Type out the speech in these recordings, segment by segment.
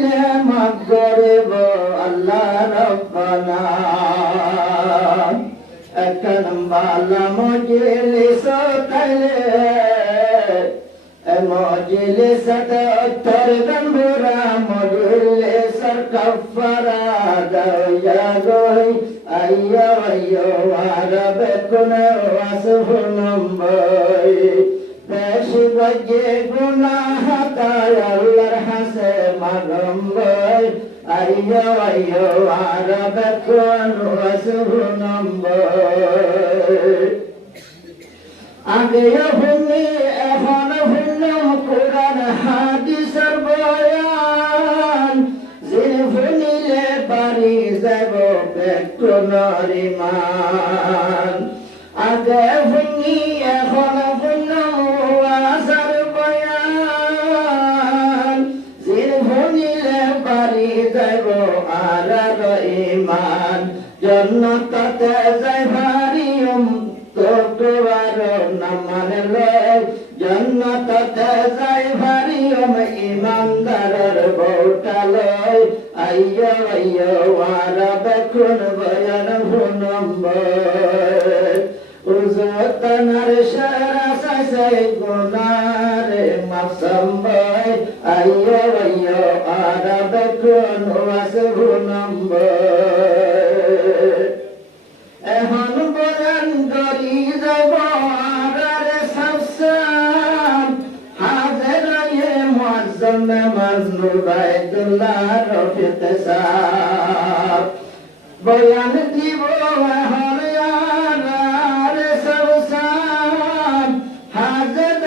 তাইলে মাফ করব আল্লাহ রব্বানা একখান বালা মজলিস তাইলে মজলিস তোর গম্বুরা মজলিস কাফারা দয়া গই আইয়ো আইয়ো আরব কোন আসফুনম বই বেশি বজে গুনাহ তাই আল্লাহর হাসে মাগম বই আইয়ো আইয়ো আরব কোন আসফুনম বই আগে ভূমি এখন ভূম কোরআন হাদিসের বয়ান জিন ভুনিলে পারি যাব পেট্রো নরিমান আগে ভূমি এখন ভূম আসার বয়ান জিন ভুনিলে পারি যাব আর ইমান জন্নতে যাই ভারিয়ম তোর নামানলে জন্নতে যাই ভারিয়ম ইমানদারের বউটালয় আইয়ো আইয়ো আর বেকুন বয়ান ভুনম্ব উজতনার সারা সাই গুনারে মাসম্বয় আইয়ো আইয়ো আর বেকুন ওয়াস ভুনম্ব এখন বলেন গরি যাব আর সাবসান হাজার মুআজ্জম মাজনু বাইদুল্লাহ রফিক সাহ বয়ান দিব এখন আর সাবসান হাজার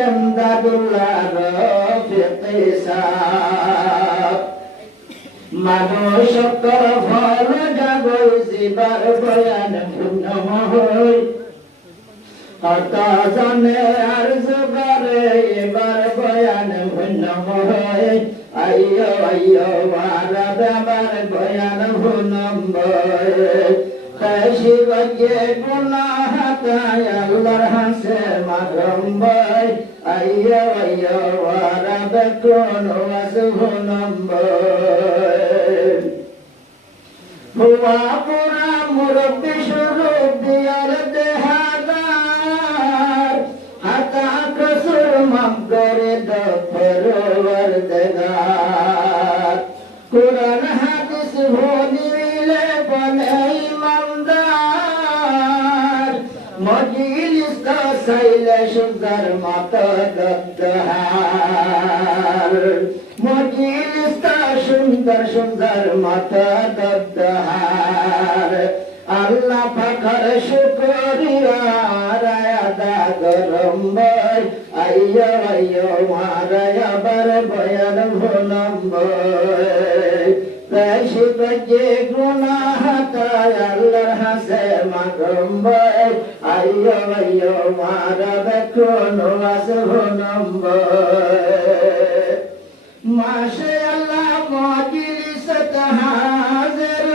এমদাদুল্লাহ রফিক সাহ মানুষ ফল যাবই জীবার বয়ান পূর্ণম হই হত জনে আর জোগারে এবার বয়ান পূর্ণম হই আইয়ো আইয়ো আর বেবার বয়ান পূর্ণম বেশি বজে গুনাহ তাই আল্লাহর হাসে মাগম বই আইয়ো আইয়ো আর বেকুন ওয়াস পূর্ণম হুয়া পুরা মুরব্বি সুরব্বি আর দেহাদার হাতা কসুর মাফ করে দফরওয়ার দেগার কুরআন হাদিস ভনিলে বনে ইমানদার মজলিস কা সাইলে সুন্দর মাতা দদ্দার মজলিস কা সুন্দর সুন্দর মাতা দদ্দার আল্লাহ পাকের শুকরিয়া আদা করম বই আইয়ো আইয়ো মারায়া বার বয়ান ভুলম বই বেশি বজে গুনাহ তাই আল্লাহর হাসে মাগম বই আইয়ো আইয়ো মারা বেকুন ওয়াস ভুলম বই মাশা আল্লাহ মজলিস হাজির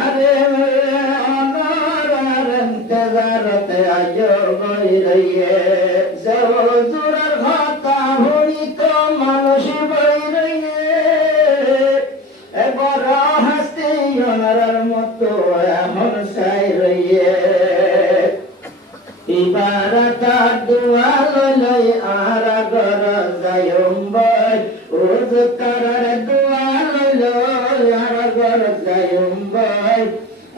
আরে অনর ইন্তজারতে আজো গই রইয়ে জোরার কথা হই তো মানুষ বই রইয়ে এবার হাসতে অনরার মতো এখন সাই রইয়ে ইবারত দুয়া লই আর গর যায়ম বই উজ করার দুয়া লই আর গর যায়ম বই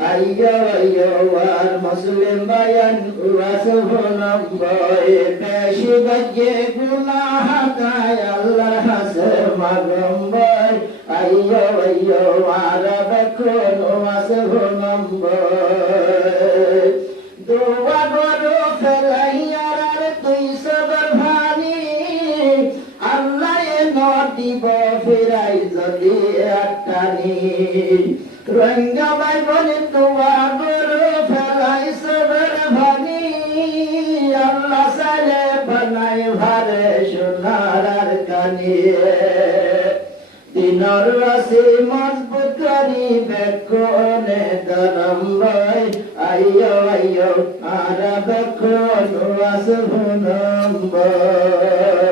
আইয়ো আইয়ো আর মুসলিম বায়ান ওয়াস ভুলম বই বেশি বজে গুনাহ তাই আল্লাহর হাসে মাগম বই আইয়ো আইয়ো আর বেকুন ওয়াস ভুলম বই দুয়া গরো ফেলাইয়ার আর তুই সবার ভানি আল্লাহ নদিব ফিরাই যদি একটানি রঙ্গা বাই বলে দুয়া গরো ফেলাই সবার ভানি আল্লাহ সালে বানাই ভারে সোনার আর কানি দিনর রাশি মজবুত করি বেকনে দরম বই আইয়ো আইয়ো আর বেকন ওয়াস ভুনম বই